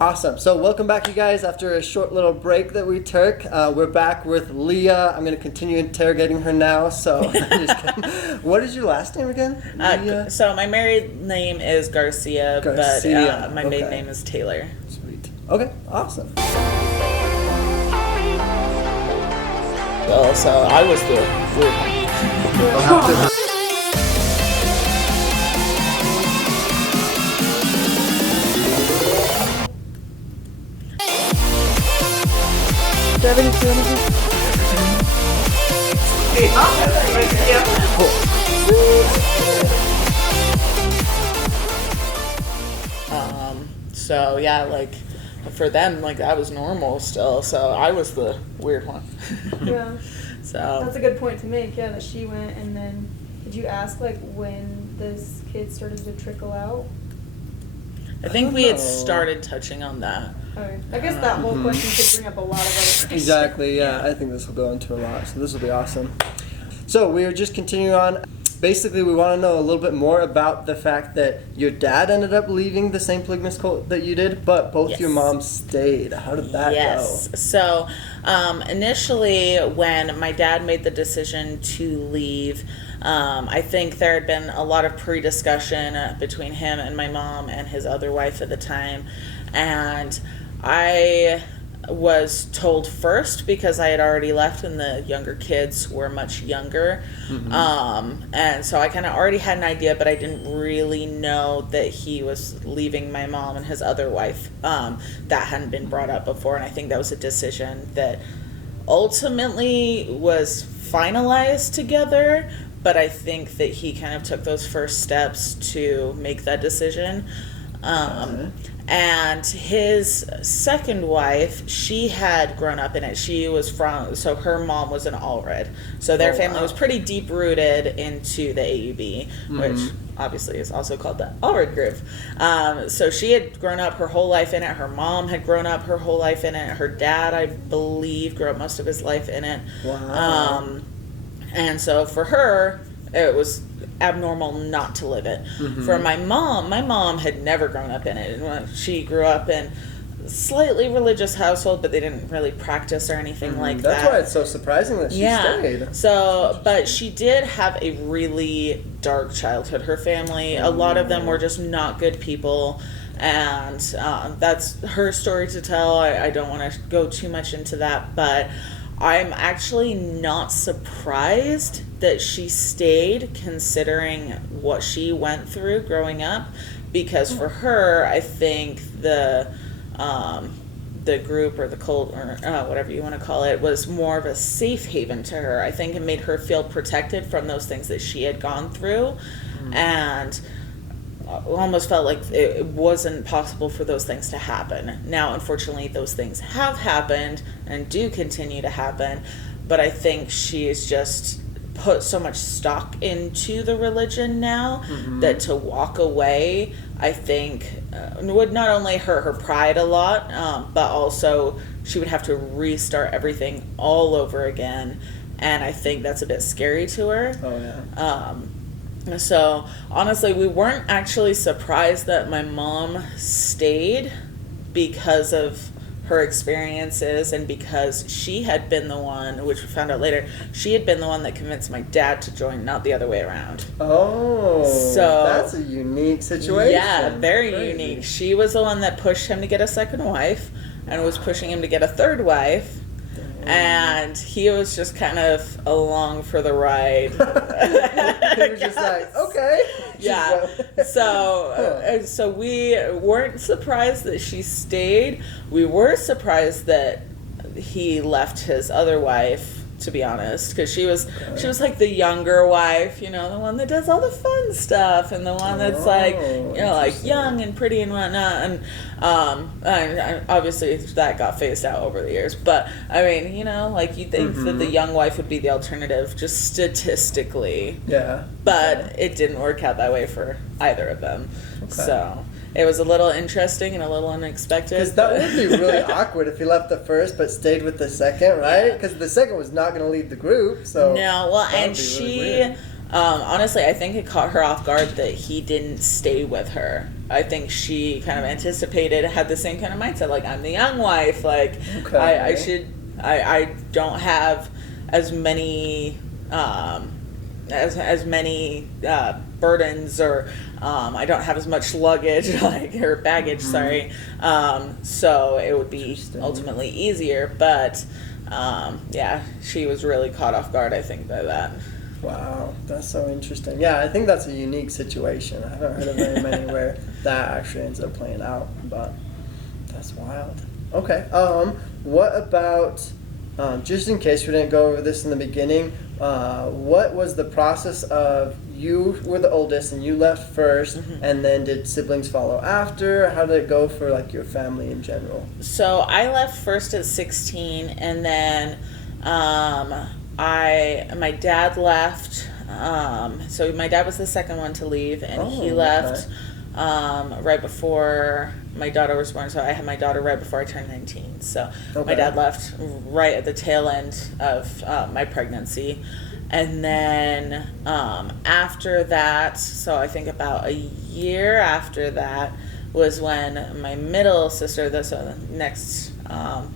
Awesome. So welcome back, you guys. After a short little break that we took, we're back with Leah. I'm going to continue interrogating her now. So, just kidding. What is your last name again? Leah? So my married name is Garcia, but my maiden name is Taylor. Sweet. Okay, awesome. Well, so I was the weird one. Do you have any feelings? So yeah, like for them, like that was normal still. So I was the weird one. Yeah. So that's a good point to make. Yeah, that she went, and then did you ask like when this kid started to trickle out? I think we had started touching on that. Okay. I guess that whole question could bring up a lot of other things. Exactly, yeah. I think this will go into a lot, so this will be awesome. So we are just continuing on. Basically, we want to know a little bit more about the fact that your dad ended up leaving the same polygamous cult that you did, but both your moms stayed. How did that go? So initially, when my dad made the decision to leave, I think there had been a lot of pre-discussion between him and my mom and his other wife at the time. And I was told first because I had already left and the younger kids were much younger. Mm-hmm. And so I kind of already had an idea, but I didn't really know that he was leaving my mom and his other wife. That hadn't been brought up before, and I think that was a decision that ultimately was finalized together, but I think that he kind of took those first steps to make that decision. And his second wife, she had grown up in it. She was so her mom was an Allred. So their family was pretty deep rooted into the AUB, which obviously is also called the Allred group. So she had grown up her whole life in it. Her mom had grown up her whole life in it. Her dad, I believe, grew up most of his life in it. Wow. And so for her, it was abnormal not to live it. Mm-hmm. For my mom had never grown up in it. She grew up in a slightly religious household, but they didn't really practice or anything like that. That's why it's so surprising that she stayed. So, but she did have a really dark childhood. Her family, a lot of them were just not good people. And that's her story to tell. I don't want to go too much into that, but I'm actually not surprised that she stayed, considering what she went through growing up, because for her, I think the group or the cult or whatever you want to call it was more of a safe haven to her. I think it made her feel protected from those things that she had gone through, and almost felt like it wasn't possible for those things to happen. Now, unfortunately, those things have happened and do continue to happen, but I think she's just put so much stock into the religion now that to walk away, I think, would not only hurt her pride a lot, but also she would have to restart everything all over again, and I think that's a bit scary to her. Oh, yeah. So, honestly, we weren't actually surprised that my mom stayed because of her experiences and because she had been the one, which we found out later, she had been the one that convinced my dad to join, not the other way around. Oh, so that's a unique situation. Yeah, very unique. She was the one that pushed him to get a second wife and was pushing him to get a third wife. And he was just kind of along for the ride. He was just like, okay. Yeah. So we weren't surprised that she stayed. We were surprised that he left his other wife, to be honest, because she was like the younger wife, you know, the one that does all the fun stuff, and the one that's like, you know, like young and pretty and whatnot. And obviously that got phased out over the years. But I mean, you know, like you'd think that the young wife would be the alternative, just statistically. Yeah. But it didn't work out that way for either of them. Okay. So it was a little interesting and a little unexpected. Because that would be really awkward if you left the first but stayed with the second, right? Because the second was not going to leave the group. So no, well, and she, Honestly, I think it caught her off guard that he didn't stay with her. I think she kind of anticipated, had the same kind of mindset, like, I'm the young wife, like, Okay. I don't have as many, as many burdens, or I don't have as much luggage, like, or baggage, sorry. So it would be Interesting. ultimately easier, but yeah, she was really caught off guard, I think, by that. Wow, that's so interesting. Yeah, I think that's a unique situation. I haven't heard of very many where that actually ends up playing out, but that's wild. Okay, what about, just in case we didn't go over this in the beginning, what was the process of, you were the oldest and you left first, and then did siblings follow after? How did it go for like your family in general? So I left first at 16, and then my dad left. So my dad was the second one to leave, and he left right before my daughter was born. So I had my daughter right before I turned 19. So my dad left right at the tail end of my pregnancy. And then after that, so I think about a year after that, was when my middle sister, the next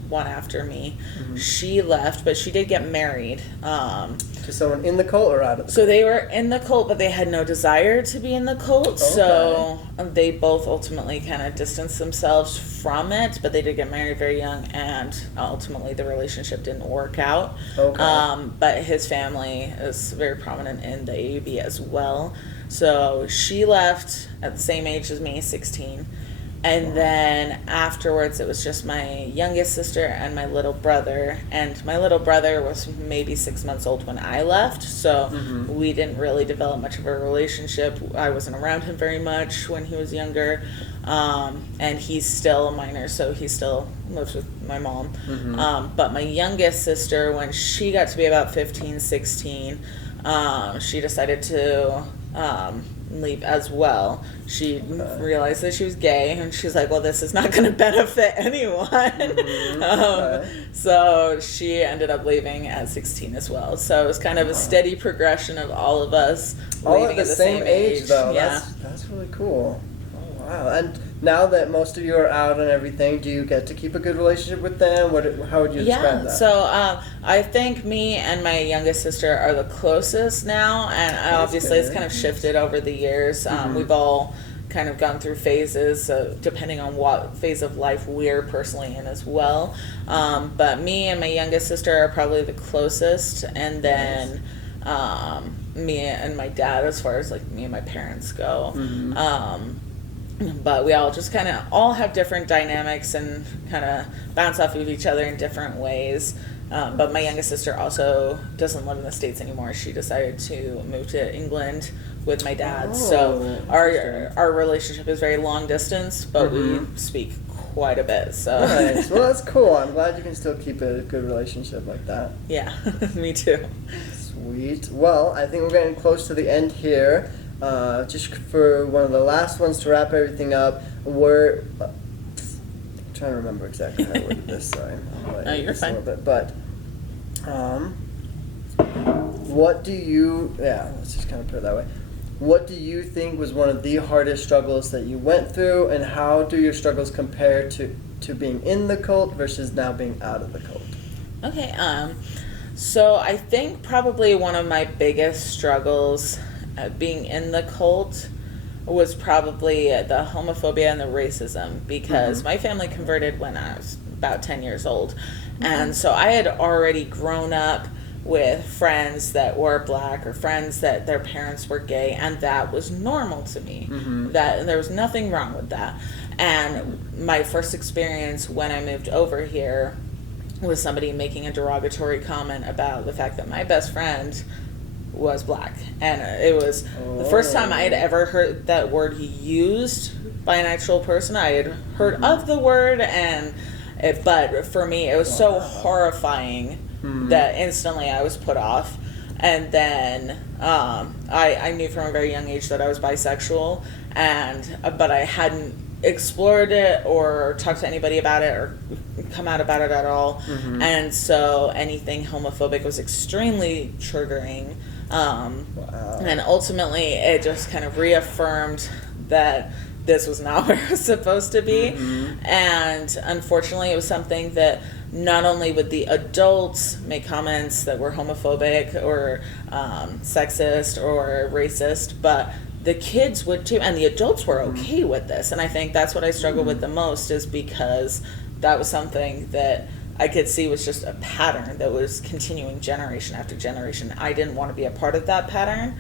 one after me, she left, but she did get married. To someone in the cult or out of the So they were in the cult, but they had no desire to be in the cult. So they both ultimately kind of distanced themselves from it, but they did get married very young, and ultimately the relationship didn't work out. But his family is very prominent in the AUB as well. So she left at the same age as me, 16. And then afterwards, it was just my youngest sister and my little brother. And my little brother was maybe 6 months old when I left, so we didn't really develop much of a relationship. I wasn't around him very much when he was younger. And he's still a minor, so he still lives with my mom. But my youngest sister, when she got to be about 15, 16, she decided to leave as well. She realized that she was gay, and she's like, well, this is not going to benefit anyone. So she ended up leaving at 16 as well. So it was kind of a steady progression of all of us all leaving at the same age, though. Yeah. That's really cool. Oh, wow. And now that most of you are out and everything, do you get to keep a good relationship with them? How would you describe that? So I think me and my youngest sister are the closest now, and obviously it's kind of shifted over the years. We've all kind of gone through phases, depending on what phase of life we're personally in as well. But me and my youngest sister are probably the closest, and then me and my dad, as far as like me and my parents go. But we all just kind of all have different dynamics and kind of bounce off of each other in different ways. But my youngest sister also doesn't live in the States anymore. She decided to move to England with my dad. So our relationship is very long distance, but we speak quite a bit. So nice. Well, that's cool. I'm glad you can still keep a good relationship like that. Yeah, me too. Sweet. Well, I think we're getting close to the end here. Just for one of the last ones to wrap everything up, we're trying to remember exactly how I worded this. Sorry, You're fine. A little bit, but what do you? Yeah, let's just kind of put it that way. What do you think was one of the hardest struggles that you went through, and how do your struggles compare to being in the cult versus now being out of the cult? Okay. So I think probably one of my biggest struggles being in the cult was probably the homophobia and the racism, because my family converted when I was about 10 years old. And so I had already grown up with friends that were black or friends that their parents were gay, and that was normal to me. That there was nothing wrong with that. And my first experience when I moved over here was somebody making a derogatory comment about the fact that my best friend was black, and it was the first time I had ever heard that word used by an actual person. I had heard of the word, but for me it was so horrifying that instantly I was put off. And then I knew from a very young age that I was bisexual, but I hadn't explored it or talked to anybody about it or come out about it at all. And so anything homophobic was extremely triggering. Wow. And ultimately, it just kind of reaffirmed that this was not where it was supposed to be. And unfortunately, it was something that not only would the adults make comments that were homophobic or sexist or racist, but the kids would too, and the adults were okay with this. And I think that's what I struggle with the most, is because that was something that I could see was just a pattern that was continuing generation after generation. I didn't want to be a part of that pattern.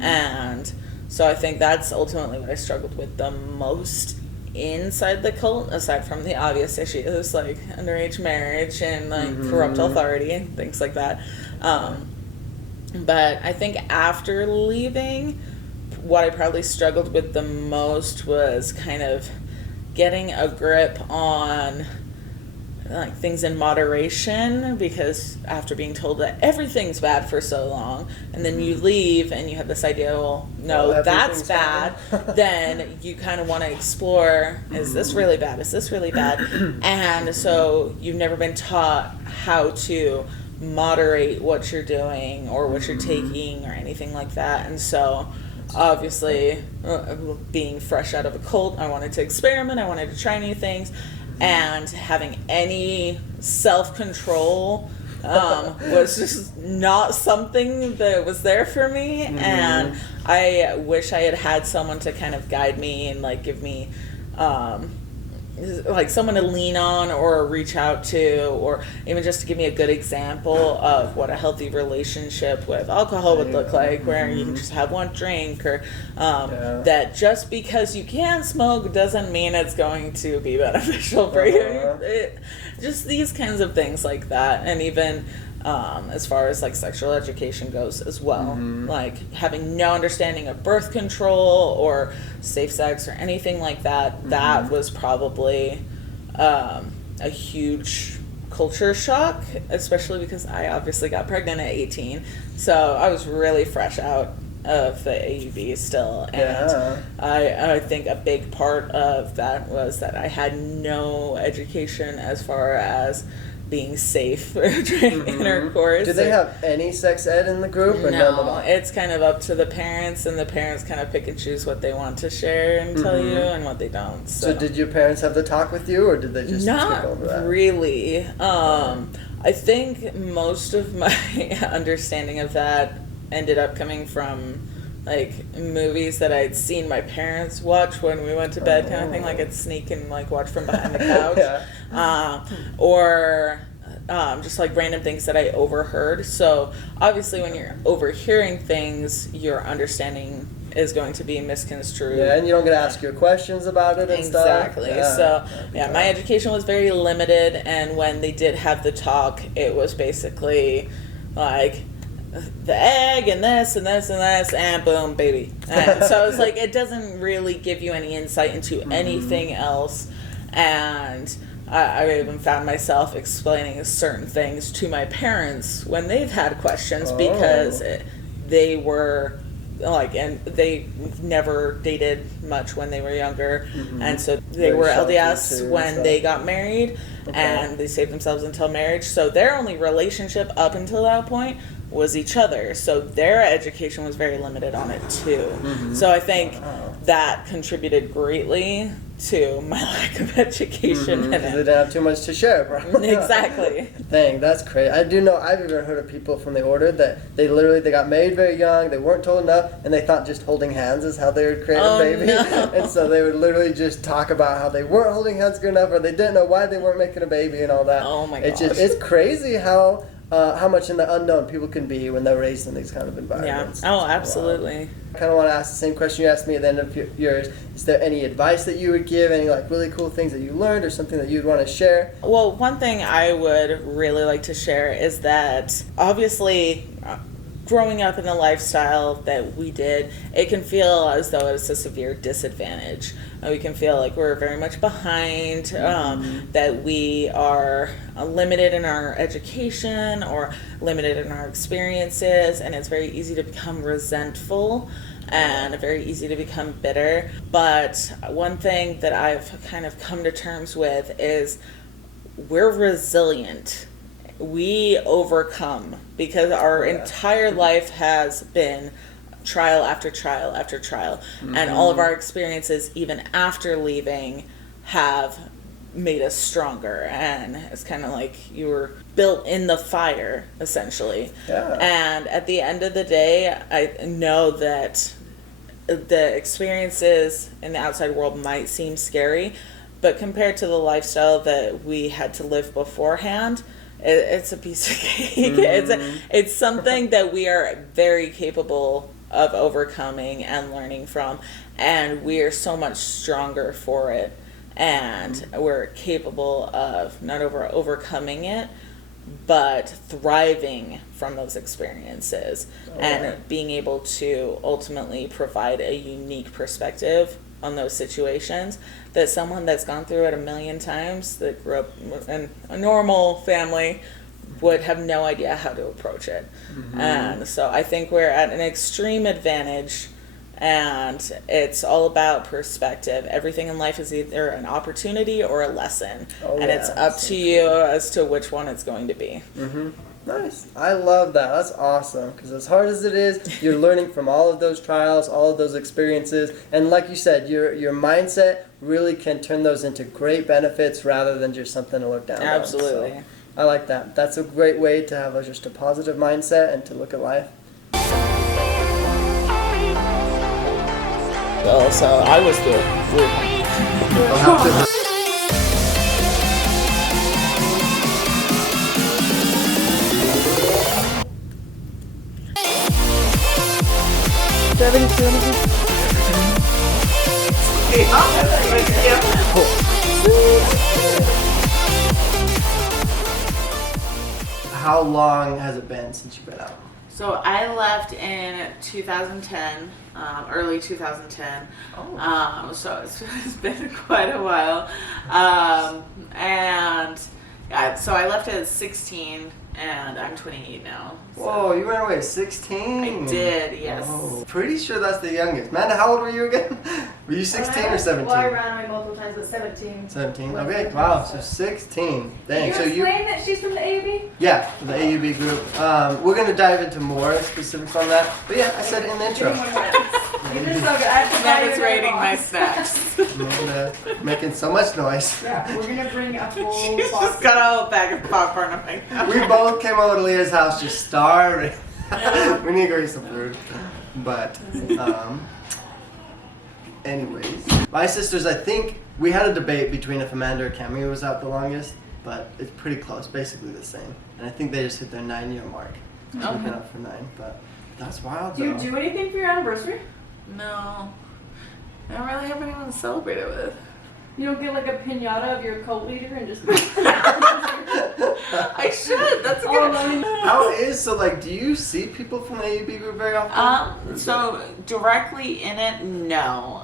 And so I think that's ultimately what I struggled with the most inside the cult, aside from the obvious issues like underage marriage and like corrupt authority and things like that. But I think after leaving, what I probably struggled with the most was kind of getting a grip on like things in moderation, because after being told that everything's bad for so long, and then you leave and you have this idea, well, no, that's bad, then you kind of want to explore, is this really bad? Is this really bad? And so you've never been taught how to moderate what you're doing or what you're taking or anything like that. And so obviously, being fresh out of a cult, I wanted to experiment, I wanted to try new things. And having any self-control was just not something that was there for me. And I wish I had had someone to kind of guide me and like give me like someone to lean on or reach out to, or even just to give me a good example of what a healthy relationship with alcohol would look like, where you can just have one drink, or that just because you can smoke doesn't mean it's going to be beneficial for you. Just these kinds of things like that. And even as far as like sexual education goes as well, like having no understanding of birth control or safe sex or anything like that, that was probably a huge culture shock, especially because I obviously got pregnant at 18, so I was really fresh out of the AUB still. And I think a big part of that was that I had no education as far as being safe during intercourse. Do they have any sex ed in the group? Or no, it's kind of up to the parents, and the parents kind of pick and choose what they want to share and tell you and what they don't. So did your parents have the talk with you, or did they just skip over that? Not really. I think most of my understanding of that ended up coming from like movies that I'd seen my parents watch when we went to bed, kind of thing. Like I'd sneak and like watch from behind the couch, or just like random things that I overheard. So obviously, when you're overhearing things, your understanding is going to be misconstrued. Yeah, and you don't get to ask your questions about it and stuff. Exactly. So my education was very limited, and when they did have the talk, it was basically like the egg and this and this and this, and boom, baby. And so it's like it doesn't really give you any insight into anything else. And I even found myself explaining certain things to my parents when they've had questions, because they were like, and they never dated much when they were younger, and so they were LDS when they got married, and they saved themselves until marriage. So their only relationship up until that point was each other. So their education was very limited on it too. So I think that contributed greatly to my lack of education. Because they didn't have too much to share, bro. Exactly. Dang, that's crazy. I do know, I've even heard of people from the order that they got married very young, they weren't told enough, and they thought just holding hands is how they would create a baby. No. And so they would literally just talk about how they weren't holding hands good enough, or they didn't know why they weren't making a baby and all that. Oh my gosh. It's crazy how much in the unknown people can be when they're raised in these kind of environments. Yeah. Oh, absolutely. I kind of want to ask the same question you asked me at the end of yours. Is there any advice that you would give, any like really cool things that you learned or something that you'd want to share? Well, one thing I would really like to share is that obviously growing up in the lifestyle that we did, it can feel as though it's a severe disadvantage. We can feel like we're very much behind, that we are limited in our education or limited in our experiences, and it's very easy to become resentful and very easy to become bitter. But one thing that I've kind of come to terms with is we're resilient. we overcome, because our entire life has been trial after trial after trial. And all of our experiences, even after leaving, have made us stronger. And it's kind of like you were built in the fire, essentially. Yeah. And at the end of the day, I know that the experiences in the outside world might seem scary, but compared to the lifestyle that we had to live beforehand, it's a piece of cake. It's something that we are very capable of overcoming and learning from, and we are so much stronger for it, and we're capable of not overcoming it, but thriving from those experiences and being able to ultimately provide a unique perspective on those situations that someone that's gone through it a million times, that grew up in a normal family, would have no idea how to approach it. And so I think we're at an extreme advantage, and it's all about perspective. Everything in life is either an opportunity or a lesson, and it's up to you as to which one it's going to be. Nice. I love that. That's awesome. Because as hard as it is, you're learning from all of those trials, all of those experiences. And like you said, your mindset really can turn those into great benefits rather than just something to look down on. Absolutely. So, I like that. That's a great way to have just a positive mindset and to look at life. Well, so I was the weird one. Do you have any feelings? How long has it been since you've been out? So I left in 2010, early 2010. So it's been quite a while. And yeah, so I left at 16, and I'm 28 now. So. Whoa, you ran away at 16? I did, yes. Whoa. Pretty sure that's the youngest. Amanda, how old were you again? Were you 16 or 17? Well, I ran away multiple times, but 17. 17? Okay, wow, so 16. Dang. You So explain that she's from the AUB? Yeah, the AUB group. We're going to dive into more specifics on that. But yeah, I said it in the intro. These are so good. I have to buy Amanda's you rating another my box. snacks. Amanda making so much noise. Yeah, we're gonna bring a full She's box. just got a whole bag of popcorn up my We both came over to Leah's house just starving. We need to go eat some food. But, anyways. My sisters, I think, we had a debate between if Amanda or Cammy was out the longest, but it's pretty close, basically the same. And I think they just hit their 9-year mark. So we've been out for 9, but that's wild Do though. you do anything for your anniversary? No. I don't really have anyone to celebrate it with. You don't get like a pinata of your cult leader and just. I should. That's a good one. How is, so like, do you see people from the AUB group very often? So directly in it, no.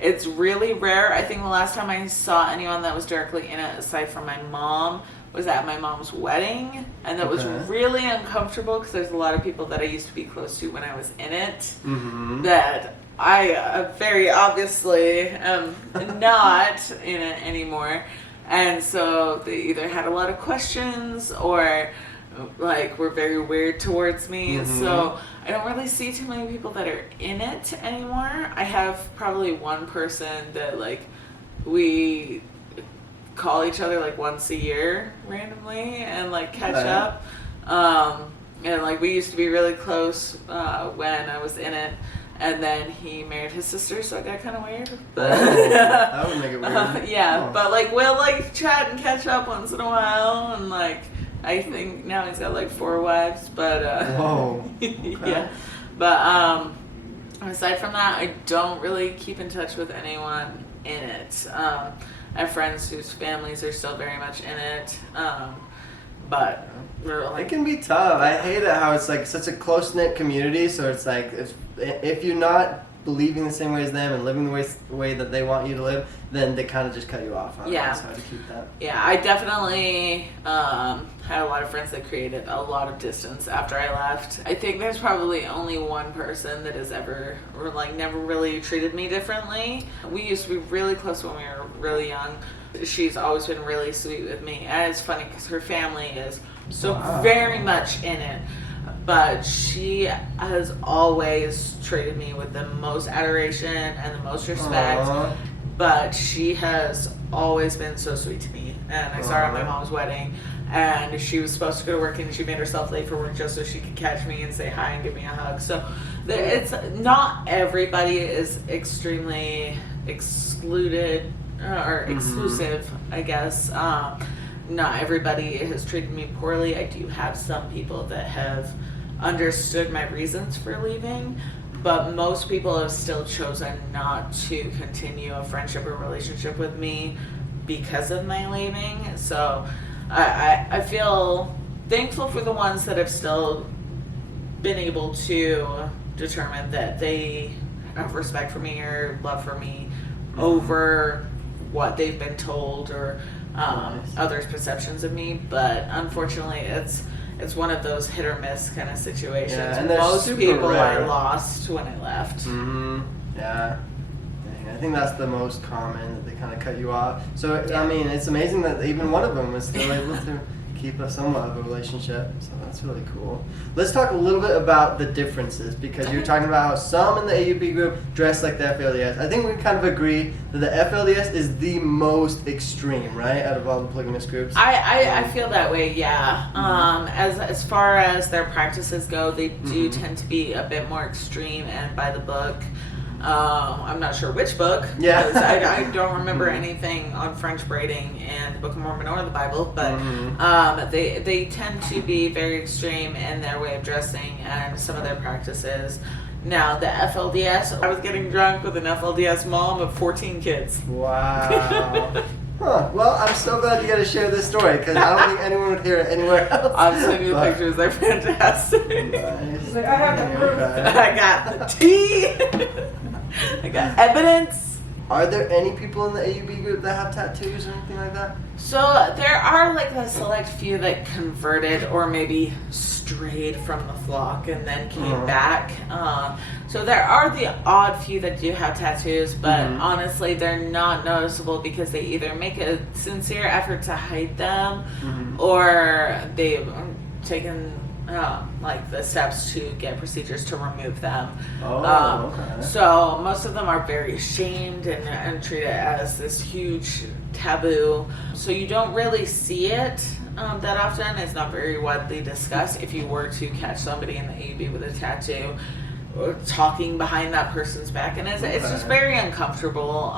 It's really rare. I think the last time I saw anyone that was directly in it, aside from my mom, was at my mom's wedding, and that was really uncomfortable because there's a lot of people that I used to be close to when I was in it that I very obviously am not in it anymore. And so they either had a lot of questions or like were very weird towards me. So I don't really see too many people that are in it anymore. I have probably one person that like we call each other like once a year randomly and like catch up. And like we used to be really close when I was in it. And then he married his sister, so it got kind of weird. But that would make it weird. Yeah, but like we'll like chat and catch up once in a while, and like I think now he's got like 4 wives, but Whoa. Okay. yeah. But aside from that, I don't really keep in touch with anyone in it. I have friends whose families are still very much in it, but we're like, it can be tough. I hate it how it's like such a close-knit community, so it's like if you're not believing the same way as them and living the way that they want you to live, then they kind of just cut you off. Yeah. It's hard to keep that. Yeah, I definitely had a lot of friends that created a lot of distance after I left. I think there's probably only one person that has ever, or like never really treated me differently. We used to be really close when we were really young. She's always been really sweet with me. And it's funny because her family is So Wow. very much in it. But she has always treated me with the most adoration and the most respect. Aw. But she has always been so sweet to me. And I saw her at my mom's wedding, and she was supposed to go to work, and she made herself late for work just so she could catch me and say hi and give me a hug. So it's not everybody is extremely excluded or exclusive, I guess. Not everybody has treated me poorly. I do have some people that have understood my reasons for leaving, but most people have still chosen not to continue a friendship or relationship with me because of my leaving. So I feel thankful for the ones that have still been able to determine that they have respect for me or love for me over what they've been told or others' perceptions of me. But unfortunately, it's one of those hit or miss kind of situations. Yeah, and most super people rare. I lost when I left. Yeah. Dang, I think that's the most common, that they kind of cut you off. So, I mean, it's amazing that even one of them was still able to keep a somewhat of a relationship. So that's really cool. Let's talk a little bit about the differences, because you're talking about how some in the AUB group dress like the FLDS. I think we kind of agree that the FLDS is the most extreme, right, out of all the polygamous groups. I feel that way, yeah. As far as their practices go, they do tend to be a bit more extreme and by the book. I'm not sure which book. Yeah. 'Cause I don't remember anything on French braiding in the Book of Mormon or the Bible, but they tend to be very extreme in their way of dressing and some of their practices. Now, the FLDS, I was getting drunk with an FLDS mom of 14 kids. Wow. Huh. Well, I'm so glad you got to share this story, because I don't think anyone would hear it anywhere else. I'll send you the But- pictures. They're fantastic. Nice. She's like, I have the proof. Okay. I got the tea. I got evidence. Are there any people in the AUB group that have tattoos or anything like that? So there are like a select few that converted or maybe strayed from the flock and then came back. So there are the odd few that do have tattoos, but honestly they're not noticeable because they either make a sincere effort to hide them or they've taken like the steps to get procedures to remove them. Okay. So most of them are very ashamed and treat it as this huge taboo. So you don't really see it that often. It's not very widely discussed. If you were to catch somebody in the AUB with a tattoo or talking behind that person's back, and it's just very uncomfortable.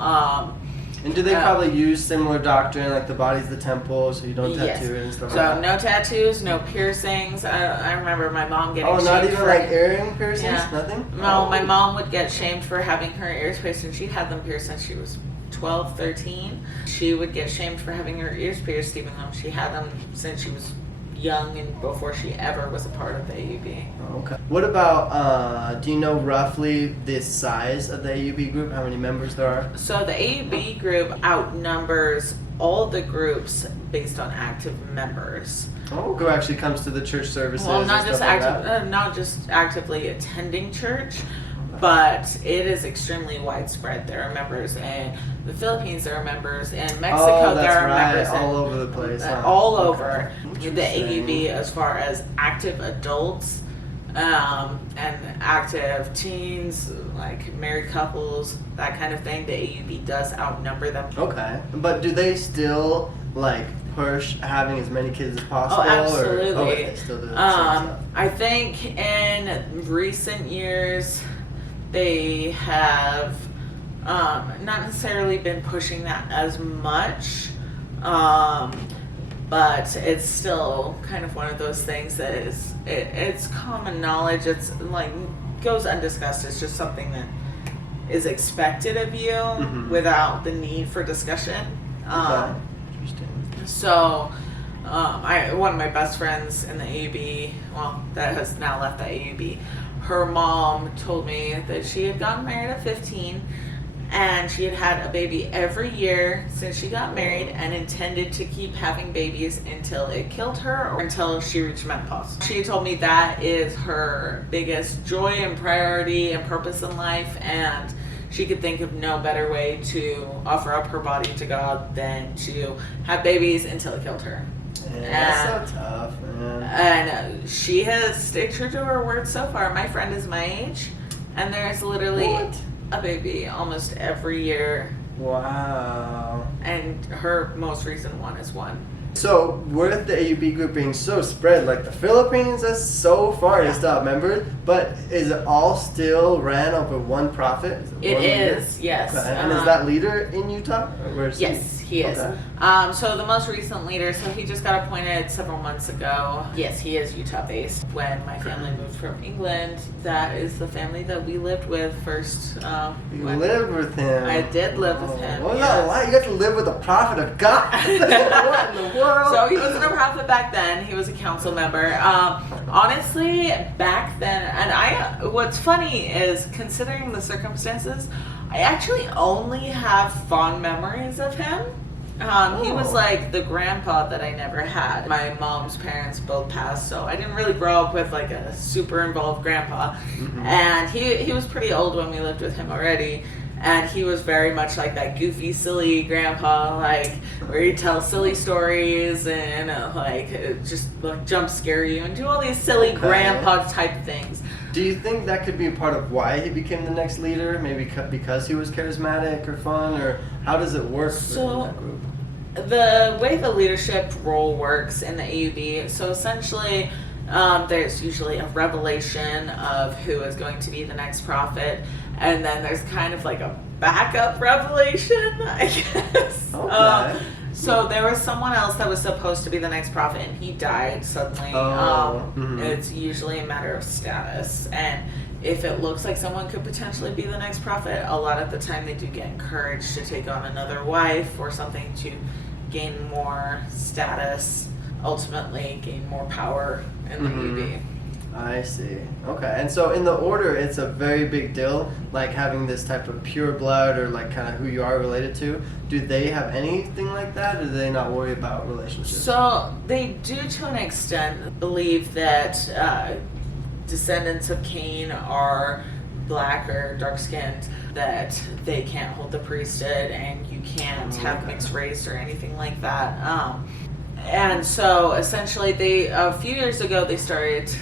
And do they probably use similar doctrine, like the body's the temple, so you don't tattoo it and stuff So like that? no tattoos, no piercings. I remember my mom getting Oh, shamed not even for like earring piercings? Yeah. Nothing? No, Oh. my mom would get shamed for having her ears pierced, and she'd had them pierced since she was 12, 13. She would get shamed for having her ears pierced, even though she had them since she was young and before she ever was a part of the AUB. Okay. What about, do you know roughly the size of the AUB group? How many members there are? So the AUB group outnumbers all the groups based on active members. Oh, who actually comes to the church services? Well, not and just stuff like that? not just actively attending church, but it is extremely widespread. There are members in the Philippines. There are members in Mexico. Oh, that's there are right. members All over the place. Huh? all Okay. over the Interesting. AUB as far as active adults and active teens, like married couples, that kind of thing. The AUB does outnumber them. Okay. But do they still, like, push having as many kids as possible? Oh, absolutely. Or, okay, they still do the same stuff. I think in recent years they have not necessarily been pushing that as much, but it's still kind of one of those things that it's common knowledge. It's like goes undiscussed. It's just something that is expected of you without the need for discussion. Okay. Interesting. So, one of my best friends in the AUB, well, that has now left the AUB, her mom told me that she had gotten married at 15 and she had had a baby every year since she got married and intended to keep having babies until it killed her or until she reached menopause. She told me that is her biggest joy and priority and purpose in life, and she could think of no better way to offer up her body to God than to have babies until it killed her. Yeah, that's so tough, man. And she has stayed true to her word so far. My friend is my age, and there's literally a baby almost every year. Wow. And her most recent one is 1. So, with the AUB group being so spread, like the Philippines, that's so far to stop, remember? But is it all still ran over one prophet? It is, yes. Okay. And is that leader in Utah? Or where's yes, he is. Okay. So the most recent leader, so he just got appointed several months ago. Yes, he is Utah-based. When my family moved from England, that is the family that we lived with first. You lived with him. I did live with him. What was that like? You got to live with a prophet of God. What in the world? So he wasn't a prophet back then. He was a council member. Honestly, back then, and what's funny is, considering the circumstances, I actually only have fond memories of him. He was like the grandpa that I never had. My mom's parents both passed, so I didn't really grow up with like a super involved grandpa. Mm-hmm. And he was pretty old when we lived with him already. And he was very much like that goofy, silly grandpa, like where he'd tell silly stories and just like jump scare you and do all these silly grandpa type things. Do you think that could be part of why he became the next leader? Maybe because he was charismatic or fun, or how does it work within that group? The way the leadership role works in the AUB, so essentially there's usually a revelation of who is going to be the next prophet, and then there's kind of like a backup revelation, I guess. Okay. So there was someone else that was supposed to be the next prophet, and he died suddenly. It's usually a matter of status, and if it looks like someone could potentially be the next prophet, a lot of the time they do get encouraged to take on another wife or something to gain more status, ultimately gain more power in the AUB. I see. Okay. And so in the order, it's a very big deal, like having this type of pure blood or like kind of who you are related to. Do they have anything like that, or do they not worry about relationships? So they do, to an extent, believe that descendants of Cain are black or dark-skinned, that they can't hold the priesthood and you can't have mixed race or anything like that. And so essentially a few years ago, they started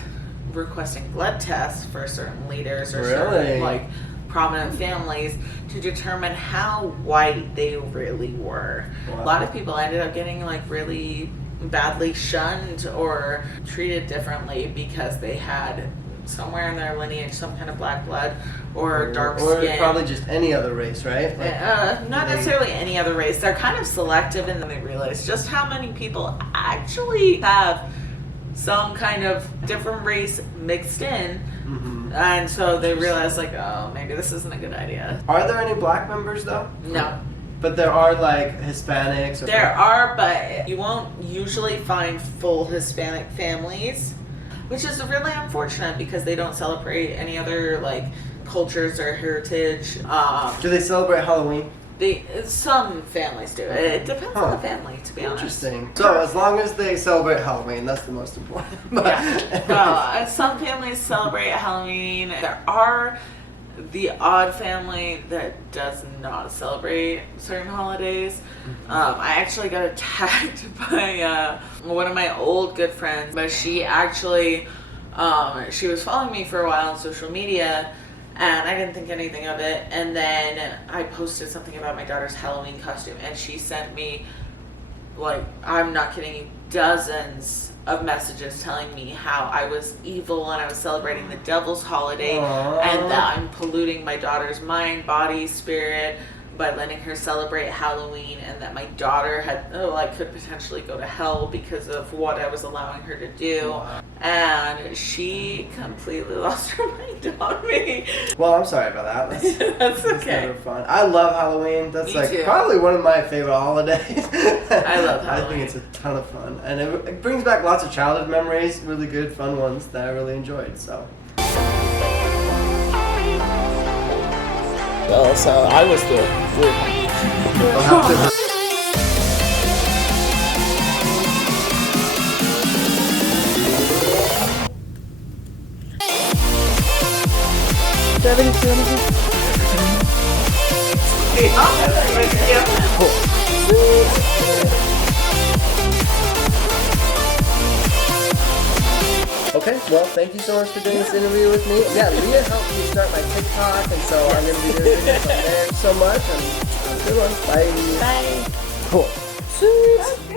requesting blood tests for certain leaders or certain like prominent families to determine how white they really were. Wow. A lot of people ended up getting like really badly shunned or treated differently because they had somewhere in their lineage some kind of black blood or dark skin. Or probably just any other race, right? Like, not necessarily any other race. They're kind of selective, and then they realize just how many people actually have some kind of different race mixed in. And so they realize like, oh, maybe this isn't a good idea. Are there any black members though? No. But there are like Hispanics? Or there are, but you won't usually find full Hispanic families, which is really unfortunate because they don't celebrate any other like cultures or heritage. Do they celebrate Halloween? Some families do. It depends on the family, to be honest. Interesting. So as long as they celebrate Halloween, that's the most important. Yeah. Some families celebrate Halloween. There are the odd family that does not celebrate certain holidays. I actually got attacked by one of my old good friends, but she actually she was following me for a while on social media, and I didn't think anything of it. And then I posted something about my daughter's Halloween costume, and she sent me, like, I'm not kidding you, dozens of messages telling me how I was evil and I was celebrating the devil's holiday. Aww. And that I'm polluting my daughter's mind, body, spirit by letting her celebrate Halloween, and that my daughter could potentially go to hell because of what I was allowing her to do. Wow. And she completely lost her mind on me. Well, I'm sorry about that. That's okay. It's never fun. I love Halloween. That's Me too. Probably one of my favorite holidays. I love Halloween. I think it's a ton of fun, and it brings back lots of childhood memories, really good, fun ones that I really enjoyed. So I was the Well, thank you so much for doing this interview with me. Yeah, Leah helped me start my TikTok, and so I'm going to be doing videos on there so much. And have a good one. Bye. Bye. Cool. Sweet.